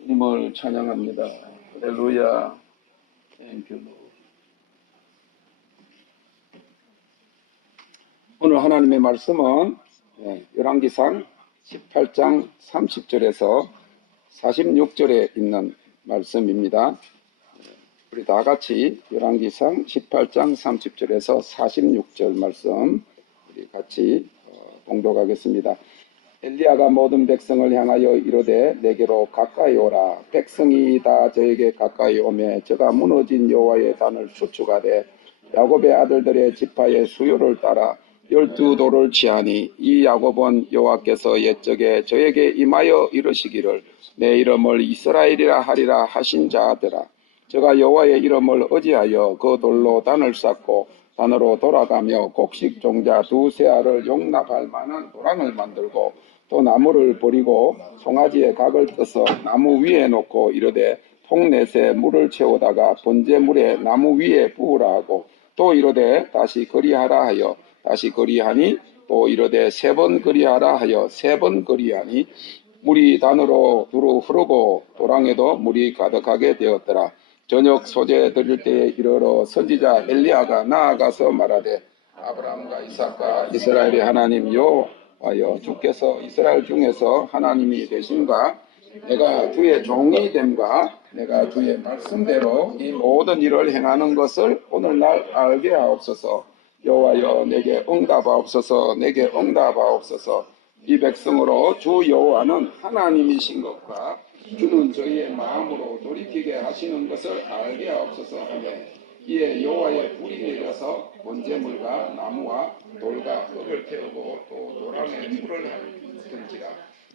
주님을 찬양합니다. 할렐루야. 땡큐. 오늘 하나님의 말씀은 열왕기상 18장 30절에서 46절에 있는 말씀입니다. 우리 다 같이 열왕기상 18장 30절에서 46절 말씀 우리 같이 봉독하겠습니다. 엘리야가 모든 백성을 향하여 이르되 내게로 가까이 오라. 백성이 다 저에게 가까이 오매 저가 무너진 여호와의 단을 수축하되 야곱의 아들들의 지파의 수요를 따라 12도를 취하니 이 야곱은 여호와께서 옛적에 저에게 임하여 이르시기를 내 이름을 이스라엘이라 하리라 하신 자들아. 저가 여호와의 이름을 의지하여 그 돌로 단을 쌓고 단으로 돌아가며 곡식 종자 두세 알을 용납할 만한 도랑을 만들고 또 나무를 버리고 송아지의 각을 떠서 나무 위에 놓고 이르되 통넷에 물을 채우다가 번제물에 나무 위에 부으라 하고 또 이르되 다시 그리하라 하여 다시 그리하니 또 이르되 3번 그리하라 하여 3번 그리하니 물이 단으로 두루 흐르고 도랑에도 물이 가득하게 되었더라. 저녁 소재 드릴 때에 이르러 선지자 엘리야가 나아가서 말하되 아브라함과 이삭과 이스라엘의 하나님 여호와여 주께서 이스라엘 중에서 하나님이 되신가? 내가 주의 종이 됨과 내가 주의 말씀대로 이 모든 일을 행하는 것을 오늘날 알게 하옵소서. 여호와여 내게 응답하옵소서. 내게 응답하옵소서. 이 백성으로 주 여호와는 하나님이신 것과 주는 저희의 마음으로 돌이키게 하시는 것을 알게 하옵소서 하며 이에 여호와의 불이 내려서 번제물과 나무와 돌과 흙을 태우고 또 도랑에 물을 던지라.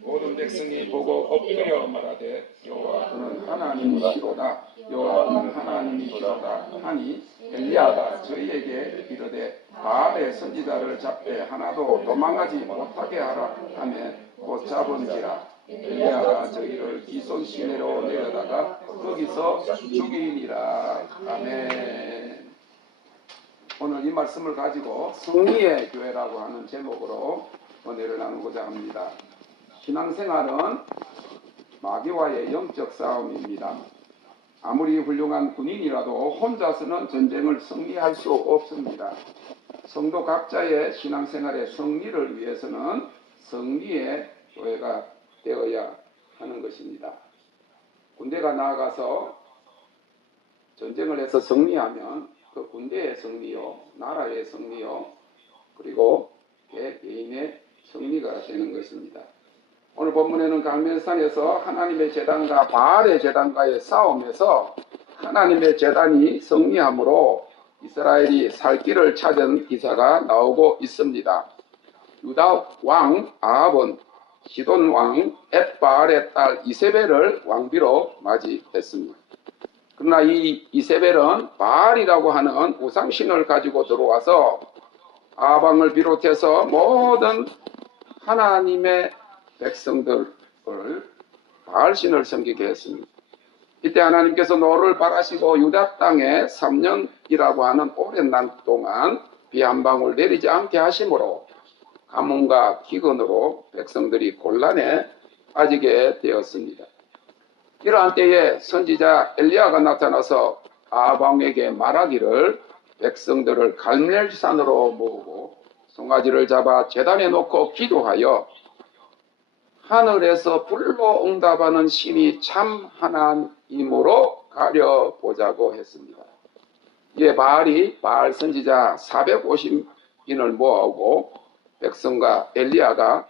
모든 백성이 보고 엎드려 말하되 여호와는 하나님이시로다. 여호와는 하나님이시로다 하니 엘리야가 저희에게 이르되 바알의 선지자를 잡되 하나도 도망하지 못하게 하라 하며 곧 잡은지라. 엘리야가 저희를 기손 시내로 내려다가 거기서 죽이니라. 아멘. 오늘 이 말씀을 가지고 승리의 교회라고 하는 제목으로 은혜를 나누고자 합니다. 신앙생활은 마귀와의 영적 싸움입니다. 아무리 훌륭한 군인이라도 혼자서는 전쟁을 승리할 수 없습니다. 성도 각자의 신앙생활의 승리를 위해서는 승리의 교회가 되어야 하는 것입니다. 군대가 나아가서 전쟁을 해서 승리하면 그 군대의 승리요, 나라의 승리요, 그리고 개인의 승리가 되는 것입니다. 오늘 본문에는 갈멜산에서 하나님의 제단과 바알의 제단과의 싸움에서 하나님의 제단이 승리함으로 이스라엘이 살 길을 찾은 기사가 나오고 있습니다. 유다 왕 아합은 시돈 왕 엣바알의 딸 이세벨을 왕비로 맞이했습니다. 그러나 이 이세벨은 바알이라고 하는 우상신을 가지고 들어와서 아합 왕을 비롯해서 모든 하나님의 백성들을 바알신을 섬기게 했습니다. 이때 하나님께서 노를 바라시고 유다 땅에 3년이라고 하는 오랜 날 동안 비 한 방울 내리지 않게 하심으로 가뭄과 기근으로 백성들이 곤란에 빠지게 되었습니다. 이러한 때에 선지자 엘리야가 나타나서 아합 왕에게 말하기를 백성들을 갈멜산으로 모으고 송아지를 잡아 제단에 놓고 기도하여 하늘에서 불로 응답하는 신이 참 하나님으로 가려보자고 했습니다. 이에 바알이 바알 선지자 450인을 모아오고 백성과 엘리야가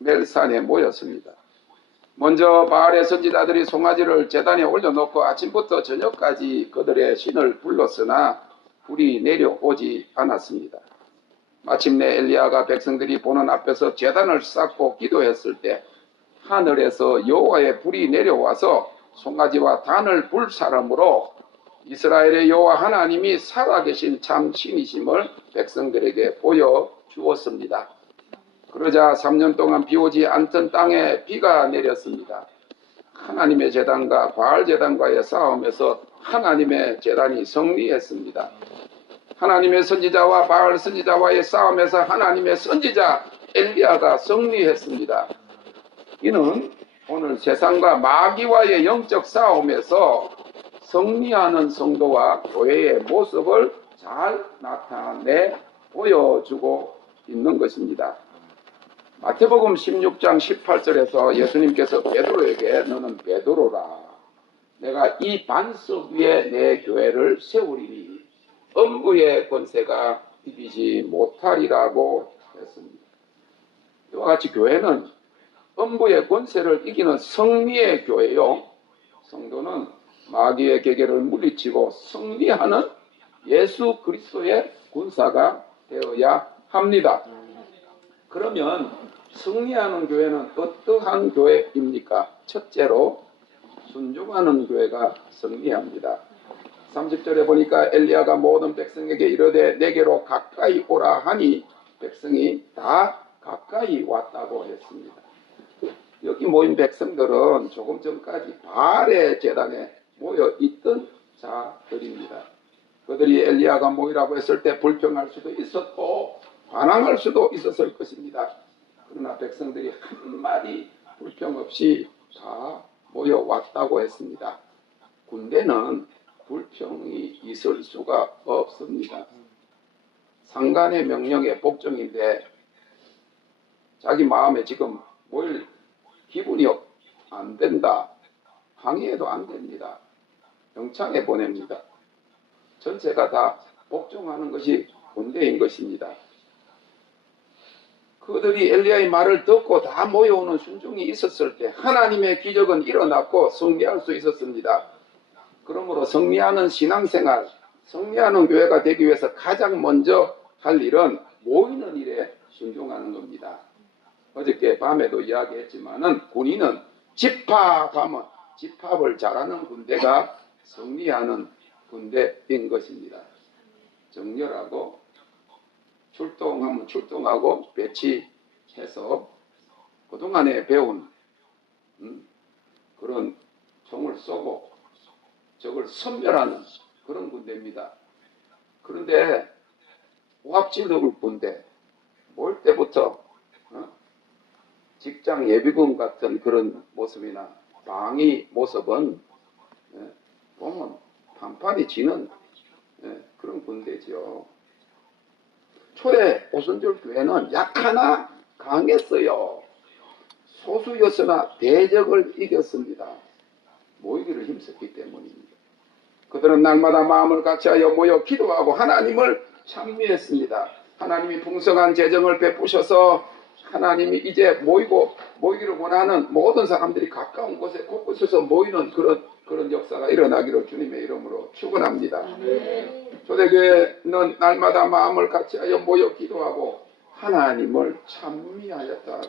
갈멜산에 모였습니다. 먼저 바알의 선지자들이 송아지를 제단에 올려놓고 아침부터 저녁까지 그들의 신을 불렀으나 불이 내려오지 않았습니다. 마침내 엘리야가 백성들이 보는 앞에서 제단을 쌓고 기도했을 때 하늘에서 여호와의 불이 내려와서 송아지와 단을 불사람으로 이스라엘의 여호와 하나님이 살아계신 참 신이심을 백성들에게 보여주었습니다. 그러자 3년 동안 비오지 않던 땅에 비가 내렸습니다. 하나님의 제단과 바알 제단과의 싸움에서 하나님의 제단이 승리했습니다. 하나님의 선지자와 바알 선지자와의 싸움에서 하나님의 선지자 엘리야가 승리했습니다. 이는 오늘 세상과 마귀와의 영적 싸움에서 승리하는 성도와 교회의 모습을 잘 나타내 보여주고 있는 것입니다. 마태복음 16장 18절에서 예수님께서 베드로에게 너는 베드로라. 내가 이 반석 위에 내 교회를 세우리니 음부의 권세가 이기지 못하리라고 했습니다. 이와 같이 교회는 음부의 권세를 이기는 승리의 교회요. 성도는 마귀의 계계를 물리치고 승리하는 예수 그리스도의 군사가 되어야 합니다. 그러면 승리하는 교회는 어떠한 교회입니까? 첫째로 순종하는 교회가 승리합니다. 30절에 보니까 엘리야가 모든 백성에게 이르되 내게로 가까이 오라 하니 백성이 다 가까이 왔다고 했습니다. 여기 모인 백성들은 조금 전까지 바알의 제단에 모여 있던 자들입니다. 그들이 엘리야가 모이라고 했을 때 불평할 수도 있었고 반항할 수도 있었을 것입니다. 그러나 백성들이 한마디 불평 없이 다 모여왔다고 했습니다. 군대는 불평이 있을 수가 없습니다. 상관의 명령에 복종인데 자기 마음에 지금 모일 기분이 안 된다. 항의해도 안 됩니다. 영창에 보냅니다. 전체가 다 복종하는 것이 군대인 것입니다. 그들이 엘리야의 말을 듣고 다 모여오는 순종이 있었을 때 하나님의 기적은 일어났고 승리할 수 있었습니다. 그러므로 승리하는 신앙생활, 승리하는 교회가 되기 위해서 가장 먼저 할 일은 모이는 일에 순종하는 겁니다. 어저께 밤에도 이야기했지만은 군인은 집합하면 집합을 잘하는 군대가 승리하는 군대인 것입니다. 정렬하고 출동하면 출동하고 배치해서 그동안에 배운 그런 총을 쏘고 적을 섬멸하는 그런 군대입니다. 그런데 오합지졸 군대 모일 때부터 직장 예비군 같은 그런 모습이나 방위 모습은 보면 단판이 지는 그런 군대지요. 초대 오순절 교회는 약하나 강했어요. 소수였으나 대적을 이겼습니다. 모이기를 힘썼기 때문입니다. 그들은 날마다 마음을 같이하여 모여 기도하고 하나님을 찬미했습니다. 하나님이 풍성한 재정을 베푸셔서 하나님이 이제 모이기를 원하는 모든 사람들이 가까운 곳에 곳곳에서 모이는 그런 역사가 일어나기를 주님의 이름으로 축원합니다. 초대교회는 날마다 마음을 같이하여 모여 기도하고 하나님을 찬미하였다.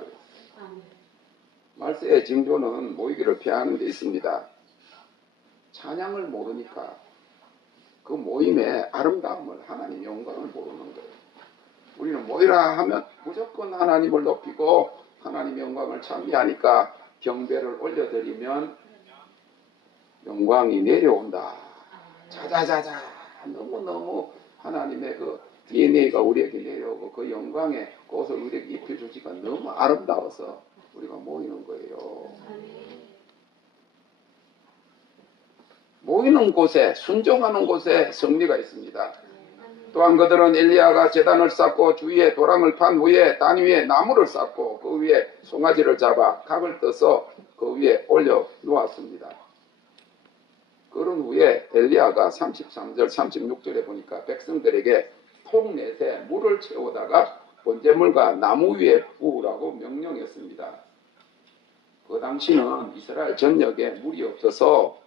말세의 징조는 모이기를 피하는 데 있습니다. 찬양을 모르니까 그 모임의 아름다움을 하나님의 영광을 모르는 거예요. 우리는 모이라 하면 무조건 하나님을 높이고 하나님의 영광을 찬미하니까 경배를 올려드리면 영광이 내려온다. 자자자자 너무너무 하나님의 그 DNA가 우리에게 내려오고 그 영광의 꽃을 우리에게 입혀주지가 너무 아름다워서 우리가 모이는 거예요. 모이는 곳에 순종하는 곳에 승리가 있습니다. 또한 그들은 엘리야가 제단을 쌓고 주위에 도랑을 판 후에 단 위에 나무를 쌓고 그 위에 송아지를 잡아 각을 떠서 그 위에 올려 놓았습니다. 그런 후에 엘리야가 33절 36절에 보니까 백성들에게 통넷에 물을 채우다가 번제물과 나무 위에 부으라고 명령했습니다. 그 당시는 이스라엘 전역에 물이 없어서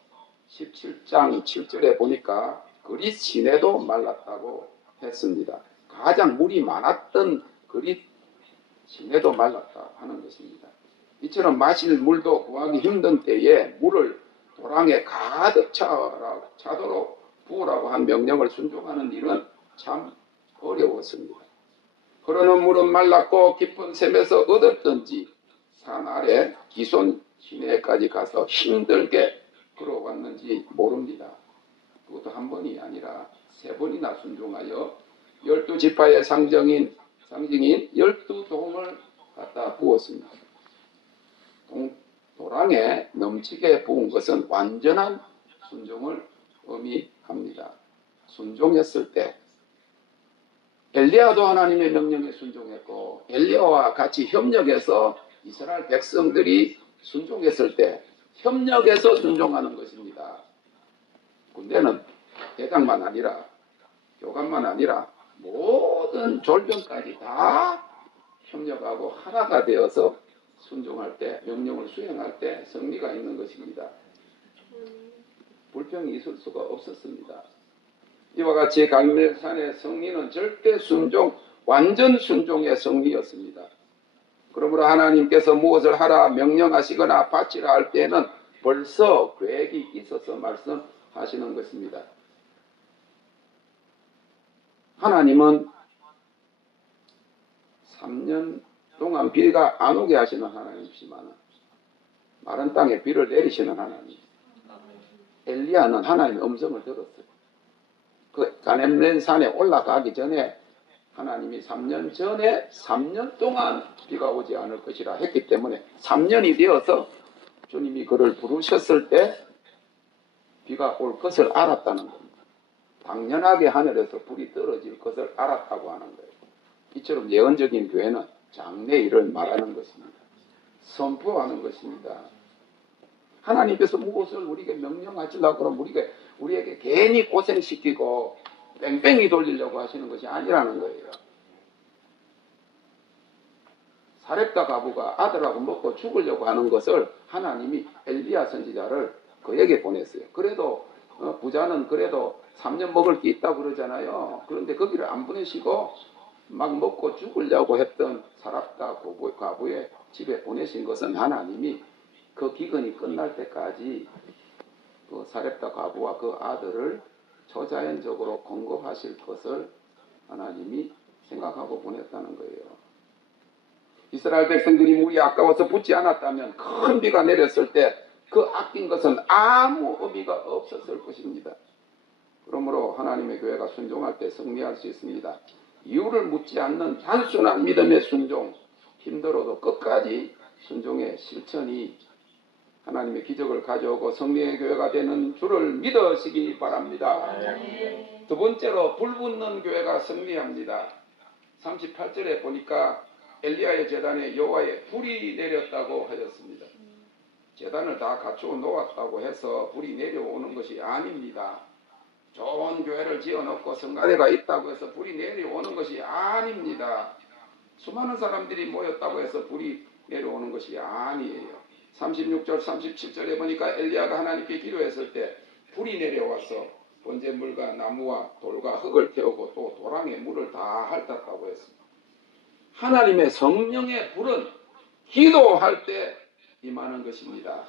17장 7절에 보니까 그릿 시내도 말랐다고 했습니다. 가장 물이 많았던 그릿 시내도 말랐다 하는 것입니다. 이처럼 마실 물도 구하기 힘든 때에 물을 도랑에 가득 차도록 부으라고 한 명령을 순종하는 일은 참 어려웠습니다. 흐르는 물은 말랐고 깊은 샘에서 얻었던지 산 아래 기손 시내까지 가서 힘들게 걸어왔는지 모릅니다. 그것도 한 번이 아니라 3번이나 순종하여 12지파의 상징인 12동을 갖다 부었습니다. 도랑에 땅에 넘치게 부은 것은 완전한 순종을 의미합니다. 순종했을 때 엘리야도 하나님의 명령에 순종했고 엘리야와 같이 협력해서 이스라엘 백성들이 순종했을 때 협력해서 순종하는 것입니다. 군대는 대장만 아니라 교관만 아니라 모든 졸병까지 다 협력하고 하나가 되어서 순종할 때, 명령을 수행할 때 승리가 있는 것입니다. 불평이 있을 수가 없었습니다. 이와 같이 갈멜산의 승리는 절대 순종, 완전 순종의 승리였습니다. 그러므로 하나님께서 무엇을 하라 명령하시거나 바치라 할 때는 벌써 계획이 있어서 말씀하시는 것입니다. 하나님은 3년 동안 비가 안 오게 하시는 하나님이지만 마른 땅에 비를 내리시는 하나님. 엘리야는 하나님의 음성을 들었어요. 그 가넴 산에 올라가기 전에 하나님이 3년 전에 3년 동안 비가 오지 않을 것이라 했기 때문에 3년이 되어서 주님이 그를 부르셨을 때 비가 올 것을 알았다는 겁니다. 당연하게 하늘에서 불이 떨어질 것을 알았다고 하는 거예요. 이처럼 예언적인 교회는 장래일을 말하는 것입니다. 선포하는 것입니다. 하나님께서 무엇을 우리에게 명령하시려고 그러면 우리에게 괜히 고생시키고 뺑뺑이 돌리려고 하시는 것이 아니라는 거예요. 사렙다 과부가 아들하고 먹고 죽으려고 하는 것을 하나님이 엘리야 선지자를 그에게 보냈어요. 그래도 부자는 그래도 3년 먹을 게 있다고 그러잖아요. 그런데 거기를 안 보내시고 막 먹고 죽으려고 했던 사렙다 과부의 집에 보내신 것은 하나님이 그 기근이 끝날 때까지 그 사렙다 과부와 그 아들을 초자연적으로 공급하실 것을 하나님이 생각하고 보냈다는 거예요. 이스라엘 백성들이 물이 아까워서 붓지 않았다면 큰 비가 내렸을 때 그 아낀 것은 아무 의미가 없었을 것입니다. 그러므로 하나님의 교회가 순종할 때 승리할 수 있습니다. 이유를 묻지 않는 단순한 믿음의 순종, 힘들어도 끝까지 순종의 실천이 하나님의 기적을 가져오고 승리의 교회가 되는 줄을 믿으시기 바랍니다. 두 번째로 불붙는 교회가 승리합니다. 38절에 보니까 엘리야의 제단에 여호와의 불이 내렸다고 하였습니다. 제단을 다 갖추어 놓았다고 해서 불이 내려오는 것이 아닙니다. 좋은 교회를 지어놓고 성가대가 있다고 해서 불이 내려오는 것이 아닙니다. 수많은 사람들이 모였다고 해서 불이 내려오는 것이 아니에요. 36절 37절에 보니까 엘리야가 하나님께 기도했을 때 불이 내려와서 번제물과 나무와 돌과 흙을 태우고 또 도랑에 물을 다 핥았다고 했습니다. 하나님의 성령의 불은 기도할 때 임하는 것입니다.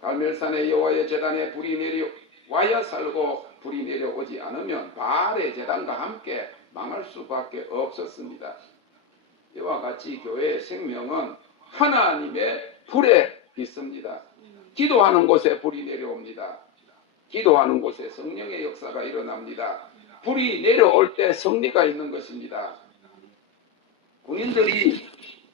갈멜산의 여호와의 제단에 불이 내려와야 살고 불이 내려오지 않으면 바알의 제단과 함께 망할 수밖에 없었습니다. 이와 같이 교회의 생명은 하나님의 불에 있습니다. 기도하는 곳에 불이 내려옵니다. 기도하는 곳에 성령의 역사가 일어납니다. 불이 내려올 때 승리가 있는 것입니다. 군인들이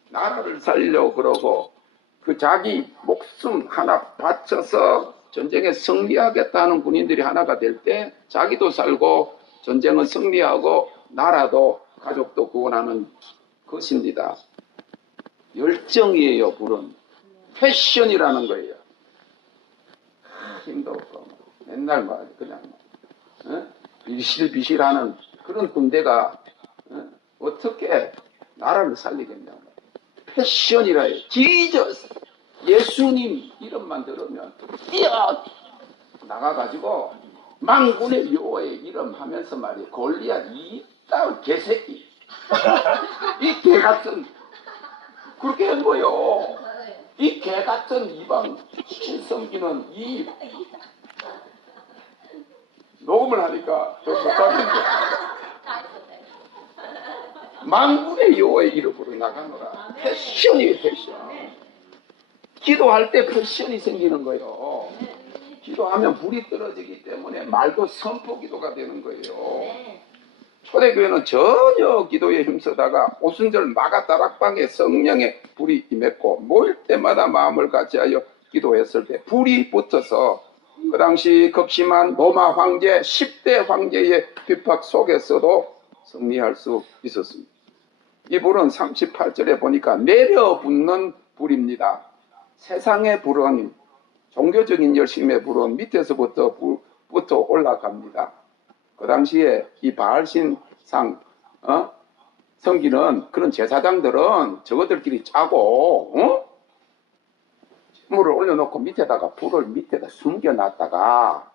나라를 살리려고 그러고 그 자기 목숨 하나 바쳐서 전쟁에 승리하겠다는 군인들이 하나가 될 때 자기도 살고 전쟁은 승리하고 나라도 가족도 구원하는 것입니다. 열정이에요. 불은 패션이라는 거예요. 힘도 없고 맨날 그냥 비실비실하는 그런 군대가 어떻게 나라를 살리겠냐고. 패션이라 해요. 지저스 예수님 이름만 들으면 뛰어 나가가지고 만군의 여호와의 이름 하면서 말이에요. 골리앗 이따 개새끼 이 개같은 그렇게 한 거요. 이 개같은 이방 신성기는 이 녹음을 하니까 좀 못하겠는데 만군의 여호와의 이름으로 나가노라. 패션이 패션. 기도할 때 패션이 생기는 거예요. 기도하면 불이 떨어지기 때문에 말도 선포기도가 되는 거예요. 초대교회는 전혀 기도에 힘쓰다가 오순절 마가다락방에 성령의 불이 임했고 모일 때마다 마음을 같이하여 기도했을 때 불이 붙어서 그 당시 극심한 로마 황제 10대 황제의 핍박 속에서도 승리할 수 있었습니다. 이 불은 38절에 보니까 내려붙는 불입니다. 세상의 불은, 종교적인 열심의 불은 밑에서부터 올라갑니다. 그 당시에 이 바알신상 섬기는 그런 제사장들은 저것들끼리 짜고 물을 올려놓고 밑에다가 불을 밑에다 숨겨놨다가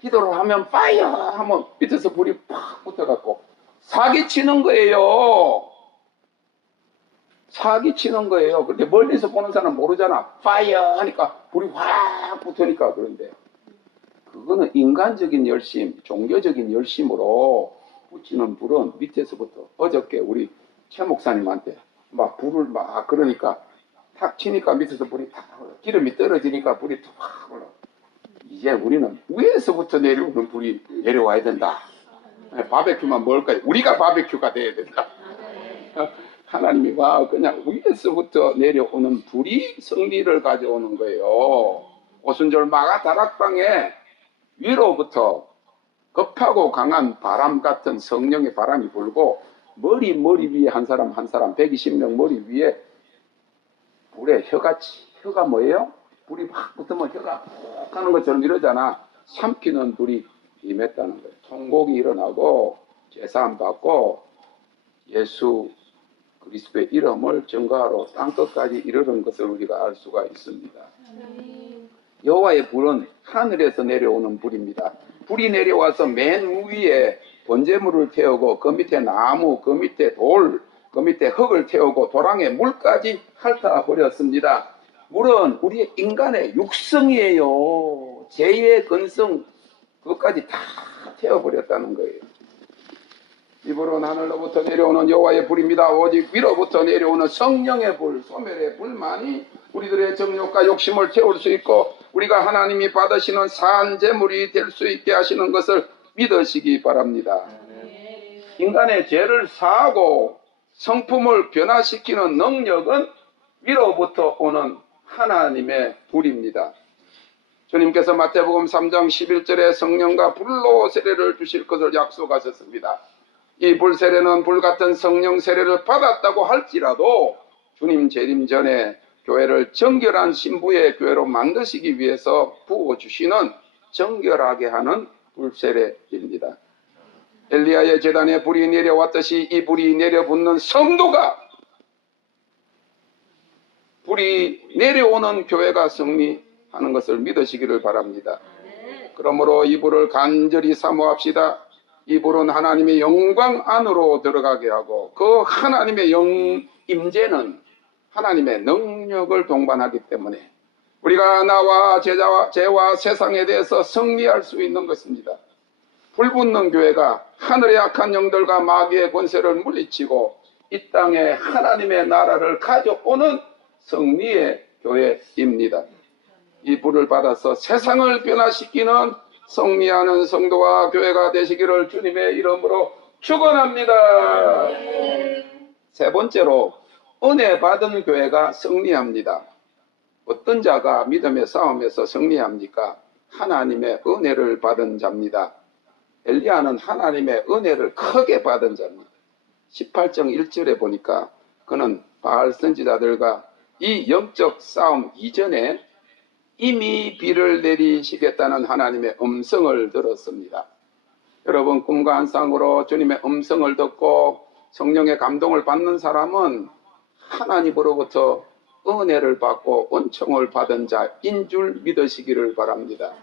기도를 하면 파이어 하면 밑에서 불이 팍 붙어갖고 사기치는 거예요. 사기치는 거예요. 그런데 멀리서 보는 사람은 모르잖아. 파이어 하니까 불이 확 붙으니까. 그런데 그거는 인간적인 열심, 종교적인 열심으로 붙이는 불은 밑에서부터 어저께 우리 최 목사님한테 막 불을 막 그러니까 탁 치니까 밑에서 불이 탁 올라. 기름이 떨어지니까 불이 탁 올라. 이제 우리는 위에서부터 내려오는 불이 내려와야 된다. 바베큐만 먹을까요? 우리가 바베큐가 돼야 된다. 하나님이 그냥 위에서부터 내려오는 불이 승리를 가져오는 거예요. 오순절 마가 다락방에 위로부터 급하고 강한 바람 같은 성령의 바람이 불고 머리 위에 한 사람 120명 머리 위에 불에 혀가 뭐예요? 불이 막 붙으면 혀가 푹 하는 것처럼 이러잖아. 삼키는 불이 임했다는 거예요. 통곡이 일어나고 제사함 받고 예수 그리스도의 이름을 증거하러 땅끝까지 이르는 것을 우리가 알 수가 있습니다. 여호와의 불은 하늘에서 내려오는 불입니다. 불이 내려와서 맨 위에 번제물을 태우고 그 밑에 나무, 그 밑에 돌, 그 밑에 흙을 태우고 도랑에 물까지 핥아 버렸습니다. 물은 우리 인간의 육성이에요. 죄의 근성 그것까지 다 태워버렸다는 거예요. 이 불은 하늘로부터 내려오는 여호와의 불입니다. 오직 위로부터 내려오는 성령의 불, 소멸의 불만이 우리들의 정욕과 욕심을 태울 수 있고 우리가 하나님이 받으시는 산제물이 될 수 있게 하시는 것을 믿으시기 바랍니다. 인간의 죄를 사하고 성품을 변화시키는 능력은 위로부터 오는 하나님의 불입니다. 주님께서 마태복음 3장 11절에 성령과 불로 세례를 주실 것을 약속하셨습니다. 이 불세례는 불같은 성령 세례를 받았다고 할지라도 주님 재림 전에 교회를 정결한 신부의 교회로 만드시기 위해서 부어주시는 정결하게 하는 불세례입니다. 엘리야의 제단에 불이 내려왔듯이 이 불이 내려붙는 성도가 불이 내려오는 교회가 승리하는 것을 믿으시기를 바랍니다. 그러므로 이 불을 간절히 사모합시다. 이 불은 하나님의 영광 안으로 들어가게 하고 그 하나님의 임재는 하나님의 능력을 동반하기 때문에 우리가 나와 죄와 세상에 대해서 승리할 수 있는 것입니다. 불붙는 교회가 하늘의 악한 영들과 마귀의 권세를 물리치고 이 땅에 하나님의 나라를 가져오는 승리의 교회입니다. 이 불을 받아서 세상을 변화시키는 승리하는 성도와 교회가 되시기를 주님의 이름으로 축원합니다. 세 번째로 은혜 받은 교회가 승리합니다. 어떤 자가 믿음의 싸움에서 승리합니까? 하나님의 은혜를 받은 자입니다. 엘리야는 하나님의 은혜를 크게 받은 자입니다. 18장 1절에 보니까 그는 바알 선지자들과 이 영적 싸움 이전에 이미 비를 내리시겠다는 하나님의 음성을 들었습니다. 여러분 꿈과 환상으로 주님의 음성을 듣고 성령의 감동을 받는 사람은 하나님으로부터 은혜를 받고 은총을 받은 자인 줄 믿으시기를 바랍니다.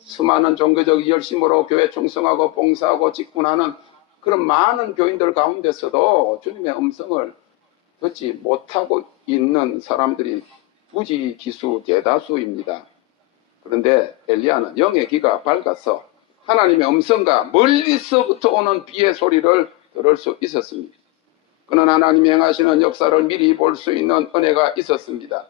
수많은 종교적 열심으로 교회 충성하고 봉사하고 직분하는 그런 많은 교인들 가운데서도 주님의 음성을 듣지 못하고 있는 사람들이 부지기수 대다수입니다. 그런데 엘리야는 영의 귀가 밝아서 하나님의 음성과 멀리서부터 오는 비의 소리를 들을 수 있었습니다. 그는 하나님이 행하시는 역사를 미리 볼 수 있는 은혜가 있었습니다.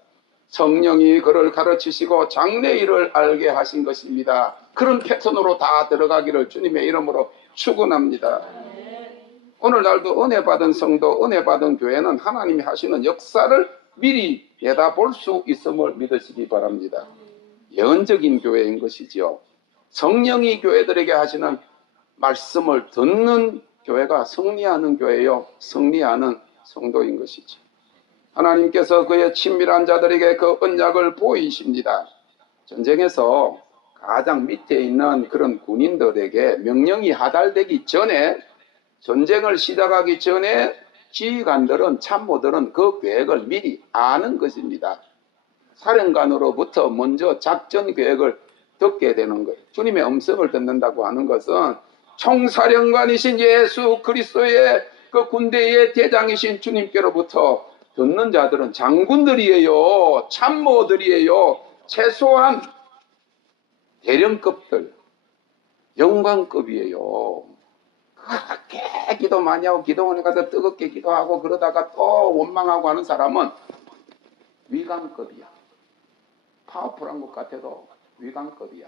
성령이 그를 가르치시고 장래일을 알게 하신 것입니다. 그런 패턴으로 다 들어가기를 주님의 이름으로 축원합니다. 오늘날도 은혜 받은 성도, 은혜 받은 교회는 하나님이 하시는 역사를 미리 내다볼 수 있음을 믿으시기 바랍니다. 예언적인 교회인 것이지요. 성령이 교회들에게 하시는 말씀을 듣는 교회가 승리하는 교회요, 승리하는 성도인 것이죠. 하나님께서 그의 친밀한 자들에게 그 언약을 보이십니다. 전쟁에서 가장 밑에 있는 그런 군인들에게 명령이 하달되기 전에, 전쟁을 시작하기 전에 지휘관들은, 참모들은 그 계획을 미리 아는 것입니다. 사령관으로부터 먼저 작전 계획을 듣게 되는 거예요. 주님의 음성을 듣는다고 하는 것은 총사령관이신 예수 그리스도의 그 군대의 대장이신 주님께로부터 듣는 자들은 장군들이에요. 참모들이에요. 최소한 대령급들, 영광급이에요. 그렇게 기도 많이 하고 기도원에 가서 뜨겁게 기도하고 그러다가 또 원망하고 하는 사람은 위관급이야. 파워풀한 것 같아도 위관급이야.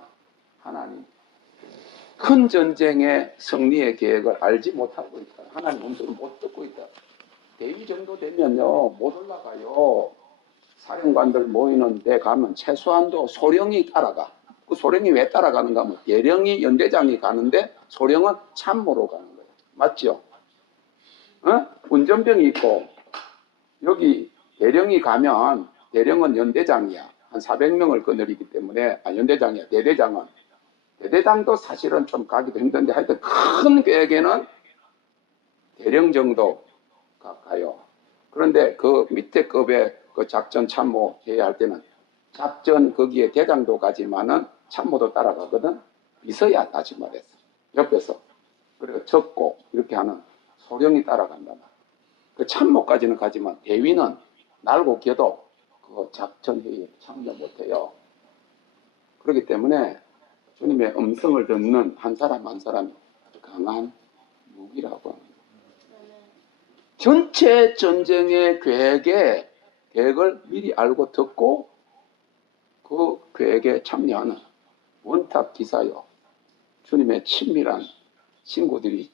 하나님 큰 전쟁의 승리의 계획을 알지 못하고 있다. 하나님 음성을 못 듣고 있다. 대위 정도 되면요 못 올라가요. 사령관들 모이는 데 가면 최소한도 소령이 따라가. 그 소령이 왜 따라가는가 하면 대령이 연대장이 가는데 소령은 참모로 가는 거예요. 맞죠? 운전병이 있고 여기 대령이 가면 대령은 연대장이야. 한 400명을 거느리기 때문에, 연대장이야. 대대장도 사실은 좀 가기도 힘든데 하여튼 큰 계획에는 대령 정도 가요. 그런데 그 밑에 급의 그 작전 참모 해야 할 때는 작전 거기에 대장도 가지만은 참모도 따라가거든. 있어야 다시 말해서 옆에서 그리고 적고 이렇게 하는 소령이 따라간단 말이야. 그 참모까지는 가지만 대위는 날고 겨도 그 작전 회의에 참여 못해요. 그렇기 때문에 주님의 음성을 듣는 한 사람 한 사람이 아주 강한 무기라고 합니다. 전체 전쟁의 계획을 미리 알고 듣고 그 계획에 참여하는 원탑 기사요. 주님의 친밀한 친구들이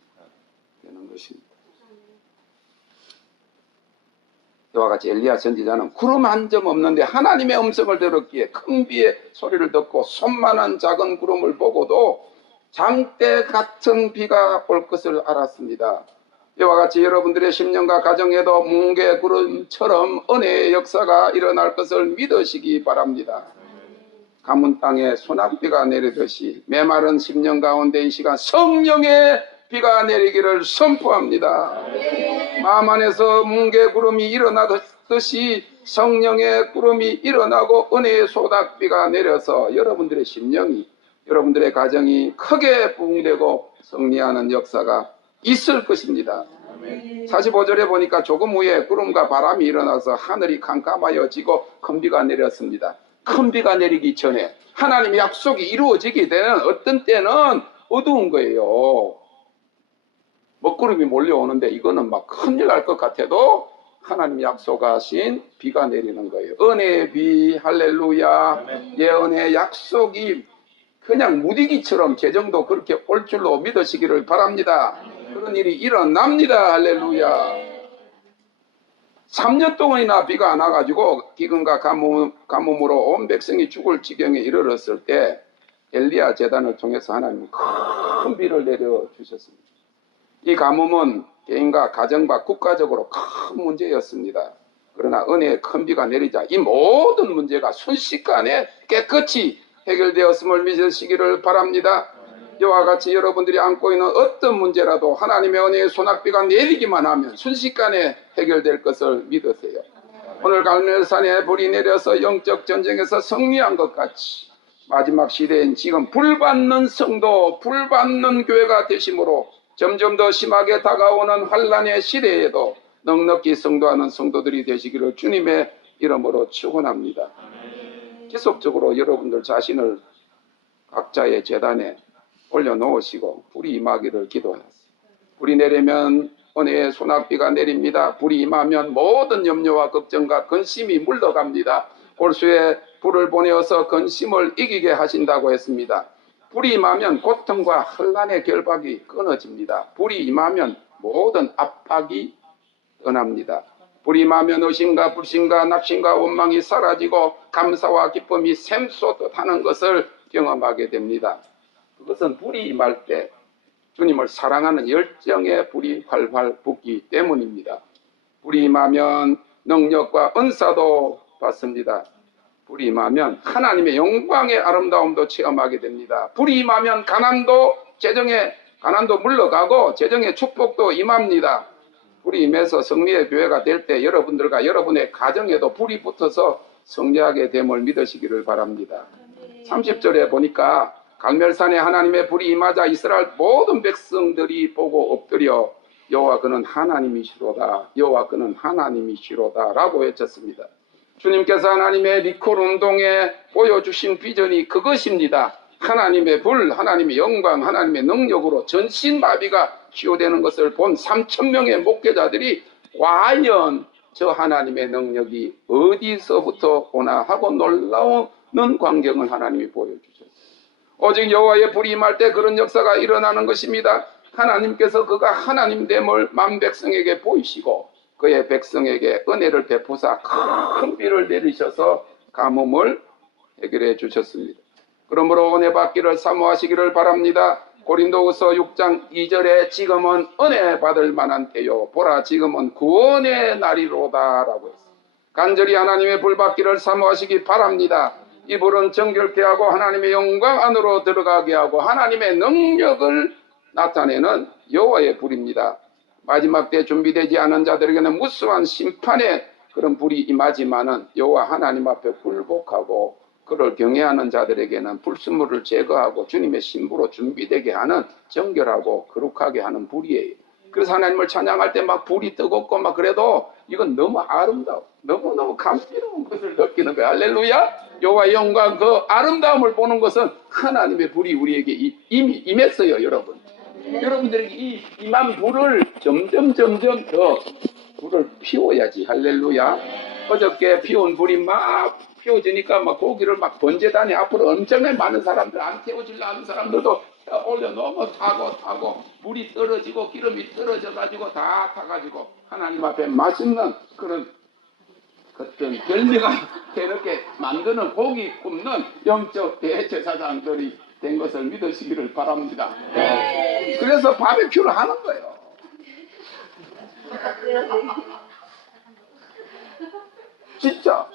되는 것입니다. 이와 같이 엘리야 선지자는 구름 한 점 없는데 하나님의 음성을 들었기에 큰 비의 소리를 듣고 손만한 작은 구름을 보고도 장대 같은 비가 올 것을 알았습니다. 이와 같이 여러분들의 심령과 가정에도 뭉게 구름처럼 은혜의 역사가 일어날 것을 믿으시기 바랍니다. 가문 땅에 소낙비가 내리듯이 메마른 심령 가운데 이 시간 성령의 비가 내리기를 선포합니다. 마음 안에서 뭉게 구름이 일어나듯이 성령의 구름이 일어나고 은혜의 소낙비가 내려서 여러분들의 심령이, 여러분들의 가정이 크게 부흥되고 승리하는 역사가 있을 것입니다. 45절에 보니까 조금 후에 구름과 바람이 일어나서 하늘이 캄캄하여지고 큰 비가 내렸습니다. 큰 비가 내리기 전에 하나님의 약속이 이루어지게 되는 어떤 때는 어두운 거예요. 먹구름이 몰려오는데 이거는 막 큰일 날 것 같아도 하나님이 약속하신 비가 내리는 거예요. 은혜의 비, 할렐루야. 예언의 약속이 그냥 무디기처럼 재정도 그렇게 올 줄로 믿으시기를 바랍니다. 그런 일이 일어납니다. 할렐루야. 3년 동안이나 비가 안 와가지고 기근과 가뭄으로 온 백성이 죽을 지경에 이르렀을 때 엘리야 제단을 통해서 하나님은 큰 비를 내려주셨습니다. 이 가뭄은 개인과 가정과 국가적으로 큰 문제였습니다. 그러나 은혜의 큰 비가 내리자 이 모든 문제가 순식간에 깨끗이 해결되었음을 믿으시기를 바랍니다. 이와 같이 여러분들이 안고 있는 어떤 문제라도 하나님의 은혜의 소낙비가 내리기만 하면 순식간에 해결될 것을 믿으세요. 오늘 갈멜산에 불이 내려서 영적 전쟁에서 승리한 것 같이 마지막 시대엔 지금 불받는 성도, 불받는 교회가 되심으로 점점 더 심하게 다가오는 환란의 시대에도 넉넉히 성도하는 성도들이 되시기를 주님의 이름으로 축원합니다. 계속적으로 여러분들 자신을 각자의 제단에 올려놓으시고 불이 임하기를 기도하세요. 불이 내리면 은혜의 소낙비가 내립니다. 불이 임하면 모든 염려와 걱정과 근심이 물러갑니다. 골수에 불을 보내어서 근심을 이기게 하신다고 했습니다. 불이 임하면 고통과 혼란의 결박이 끊어집니다. 불이 임하면 모든 압박이 떠납니다. 불이 임하면 의심과 불신과 낙심과 원망이 사라지고 감사와 기쁨이 샘솟듯하는 것을 경험하게 됩니다. 그것은 불이 임할 때 주님을 사랑하는 열정의 불이 활활 붙기 때문입니다. 불이 임하면 능력과 은사도 받습니다. 불이 임하면 하나님의 영광의 아름다움도 체험하게 됩니다. 불이 임하면 가난도 물러가고 재정의 축복도 임합니다. 불이 임해서 승리의 교회가 될 때 여러분들과 여러분의 가정에도 불이 붙어서 승리하게 됨을 믿으시기를 바랍니다. 30절에 보니까 갈멜산에 하나님의 불이 임하자 이스라엘 모든 백성들이 보고 엎드려 여호와 그는 하나님이시로다, 여호와 그는 하나님이시로다 라고 외쳤습니다. 주님께서 하나님의 리콜 운동에 보여주신 비전이 그것입니다. 하나님의 불, 하나님의 영광, 하나님의 능력으로 전신마비가 치유되는 것을 본 3,000명의 목회자들이 과연 저 하나님의 능력이 어디서부터 오나 하고 놀라우는 광경을 하나님이 보여주셨어요. 오직 여호와의 불이 임할 때 그런 역사가 일어나는 것입니다. 하나님께서 그가 하나님됨을 만 백성에게 보이시고 그의 백성에게 은혜를 베푸사 큰 비를 내리셔서 가뭄을 해결해 주셨습니다. 그러므로 은혜 받기를 사모하시기를 바랍니다. 고린도후서 6장 2절에 지금은 은혜 받을 만한 때요 보라 지금은 구원의 날이로다 라고 했습니다. 간절히 하나님의 불 받기를 사모하시기 바랍니다. 이 불은 정결케 하고 하나님의 영광 안으로 들어가게 하고 하나님의 능력을 나타내는 여호와의 불입니다. 마지막 때 준비되지 않은 자들에게는 무수한 심판의 그런 불이 임하지만은 여호와 하나님 앞에 굴복하고 그를 경외하는 자들에게는 불순물을 제거하고 주님의 신부로 준비되게 하는 정결하고 거룩하게 하는 불이에요. 그래서 하나님을 찬양할 때 막 불이 뜨겁고 막 그래도 이건 너무 아름다워, 너무너무 감미로운 것을 느끼는 거야. 할렐루야. 여호와의 영광, 그 아름다움을 보는 것은 하나님의 불이 우리에게 이미 임했어요. 여러분, 여러분들에게 이 임한 불을 점점 더 불을 피워야지. 할렐루야. 어저께 피운 불이 막 피워지니까 막 고기를 막 번제단에 앞으로 엄청나게 많은 사람들, 안 태워질라 하는 사람들도 올려놓으면 타고 물이 떨어지고 기름이 떨어져 가지고 다 타가지고 하나님 앞에 맛있는 그런 어떤 별미가 이렇게 만드는 고기 굽는 영적 대제사장들이 된 것을 믿으시기를 바랍니다. 그래서 바베큐를 하는 거예요. 진짜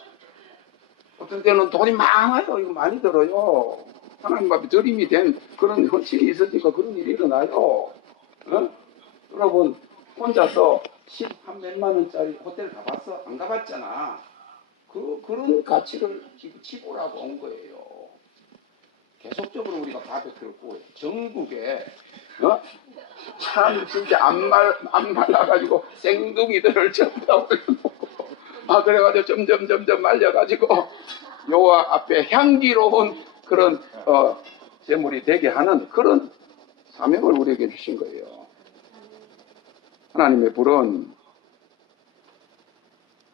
어떤 때는 돈이 많아요. 이거 많이 들어요. 하나님 앞에 절임이 된 그런 헌신이 있으니까 그런 일이 일어나요. 어? 여러분 혼자서 10한 몇만 원짜리 호텔 가봤어? 안 가봤잖아. 그런 가치를 지금 치고라고 온 거예요. 계속적으로 우리가 바베큐를 구워요. 전국에 참 진짜 안 말라가지고 생둥이들을 전부 다 올려놓고 그래가지고 점점 말려가지고 여호와 앞에 향기로운 그런 제물이 되게 하는 그런 사명을 우리에게 주신 거예요. 하나님의 불은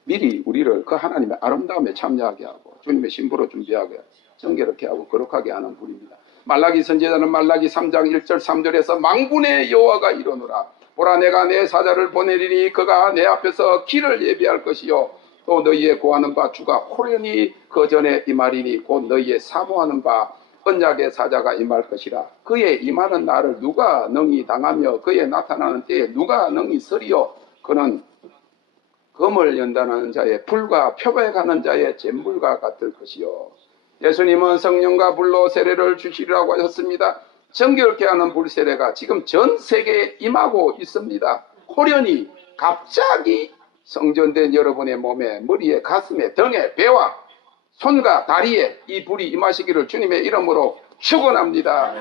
미리 우리를 그 하나님의 아름다움에 참여하게 하고 주님의 신부로 준비하게 정결하게 하고 거룩하게 하는 불입니다. 말라기 선지자는 말라기 3장 1절 3절에서 망군의 여호와가 이르노라. 보라 내가 내 사자를 보내리니 그가 내 앞에서 길을 예비할 것이요 또 너희의 구하는 바 주가 호련히 그 전에 임하리니 곧 너희의 사모하는 바 언약의 사자가 임할 것이라. 그의 임하는 날을 누가 능히 당하며 그의 나타나는 때에 누가 능히 서리요. 그는 검을 연단하는 자의 불과 표백하는 자의 잼불과 같을 것이요. 예수님은 성령과 불로 세례를 주시리라고 하셨습니다. 정결케 하는 불 세례가 지금 전 세계에 임하고 있습니다. 호련히 갑자기 성전된 여러분의 몸에, 머리에, 가슴에, 등에, 배와 손과 다리에 이 불이 임하시기를 주님의 이름으로 축원합니다.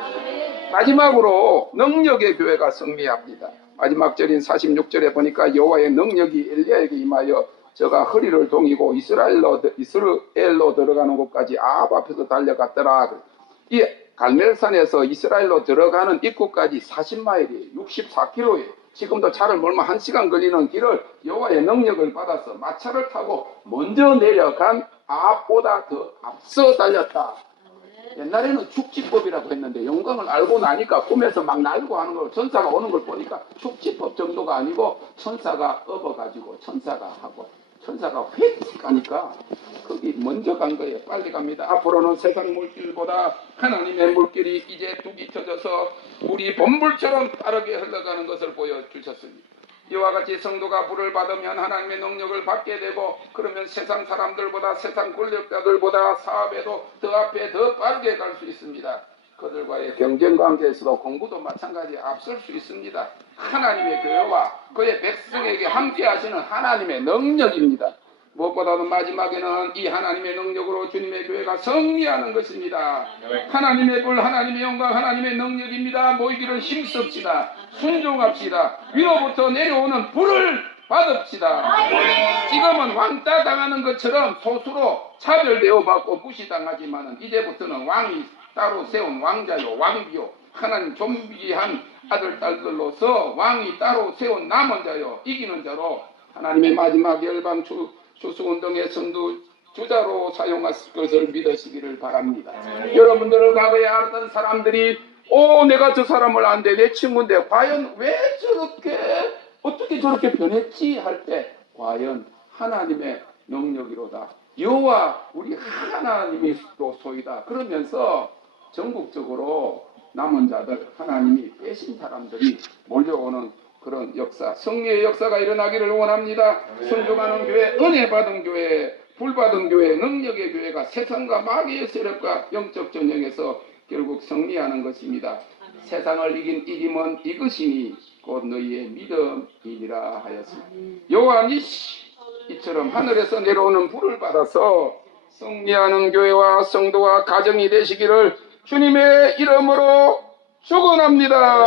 마지막으로 능력의 교회가 승리합니다. 마지막 절인 46절에 보니까 여호와의 능력이 엘리야에게 임하여 저가 허리를 동이고 이스라엘로 들어가는 곳까지 아합 앞에서 달려갔더라. 이 갈멜산에서 이스라엘로 들어가는 입구까지 40마일이에요. 64km예요. 지금도 차를 몰면 1시간 걸리는 길을 여호와의 능력을 받아서 마차를 타고 먼저 내려간 아합보다 더 앞서 달렸다. 옛날에는 축지법이라고 했는데 영광을 알고 나니까 꿈에서 막 날고 하는 걸 천사가 오는 걸 보니까 축지법 정도가 아니고 천사가 업어가지고 천사가 하고 천사가 휙 가니까 거기 먼저 간 거예요. 빨리 갑니다. 앞으로는 세상 물길보다 하나님의 물길이 이제 뚝이 터져서 물이 본물처럼 빠르게 흘러가는 것을 보여주셨습니다. 이와 같이 성도가 불을 받으면 하나님의 능력을 받게 되고 그러면 세상 사람들보다 세상 권력자들보다 사업에도 더 앞에 더 빠르게 갈 수 있습니다. 그들과의 경쟁 관계에서도 공부도 마찬가지에 앞설 수 있습니다. 하나님의 교회와 그의 백성에게 함께 하시는 하나님의 능력입니다. 무엇보다도 마지막에는 이 하나님의 능력으로 주님의 교회가 승리하는 것입니다. 하나님의 불, 하나님의 영광, 하나님의 능력입니다. 모이기를 힘씁시다. 순종합시다. 위로부터 내려오는 불을 받읍시다. 지금은 왕따 당하는 것처럼 소수로 차별대우 받고 무시당하지만 이제부터는 왕이 따로 세운 왕자요 왕비요 하나님 존귀한 아들 딸들로서 왕이 따로 세운 남은 자요 이기는 자로 하나님의 마지막 열방 추수운동의 선두 주자로 사용하실 것을 믿으시기를 바랍니다. 여러분들을 과거에 알았던 사람들이 내가 저 사람을 안돼 내 친구인데 과연 왜 저렇게 어떻게 저렇게 변했지 할 때 과연 하나님의 능력이로다. 여호와 우리 하나님이 또 소이다. 그러면서 전국적으로 남은 자들 하나님이 빼신 사람들이 몰려오는 그런 역사, 승리의 역사가 일어나기를 원합니다. 순종하는 교회, 은혜 받은 교회, 불 받은 교회, 능력의 교회가 세상과 마귀의 세력과 영적 전쟁에서 결국 승리하는 것입니다. 세상을 이긴 이김은 이것이니 곧 너희의 믿음이니라 하였습니다. 요한이 이처럼 하늘에서 내려오는 불을 받아서 승리하는 교회와 성도와 가정이 되시기를 주님의 이름으로 축원합니다.